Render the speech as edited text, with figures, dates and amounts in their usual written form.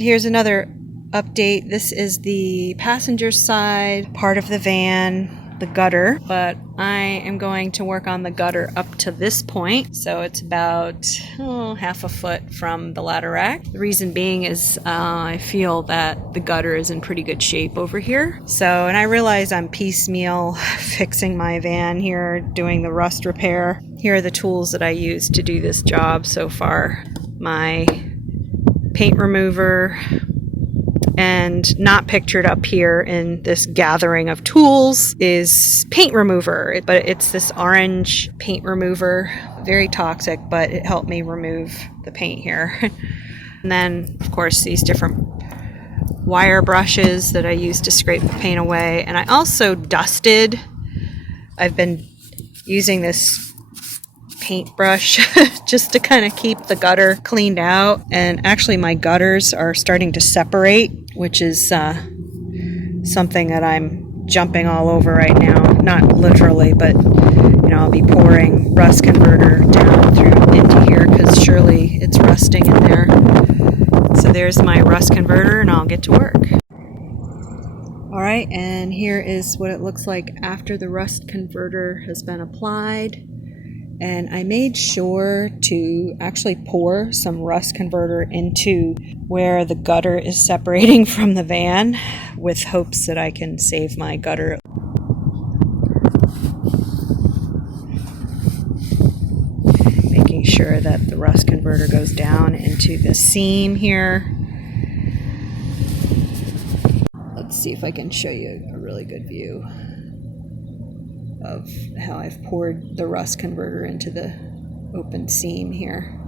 Here's another update. This is the passenger side part of the van, the gutter, but I am going to work on the gutter up to this point. So it's about half a foot from the ladder rack. The reason being is I feel that the gutter is in pretty good shape over here. So, and I realize I'm piecemeal fixing my van here, doing the rust repair. Here are the tools that I use to do this job so far. My paint remover, and not pictured up here in this gathering of tools is paint remover, but it's this orange paint remover, very toxic, but it helped me remove the paint here. And then of course these different wire brushes that I use to scrape the paint away. And I also dusted. I've been using this paintbrush just to kind of keep the gutter cleaned out, and actually my gutters are starting to separate, which is something that I'm jumping all over right now. Not literally, but you know, I'll be pouring rust converter down through into here because surely it's rusting in there. So there's my rust converter, and I'll get to work. Alright, and here is what it looks like after the rust converter has been applied. And I made sure to actually pour some rust converter into where the gutter is separating from the van, with hopes that I can save my gutter. Making sure that the rust converter goes down into the seam here. Let's see if I can show you a really good view of how I've poured the rust converter into the open seam here.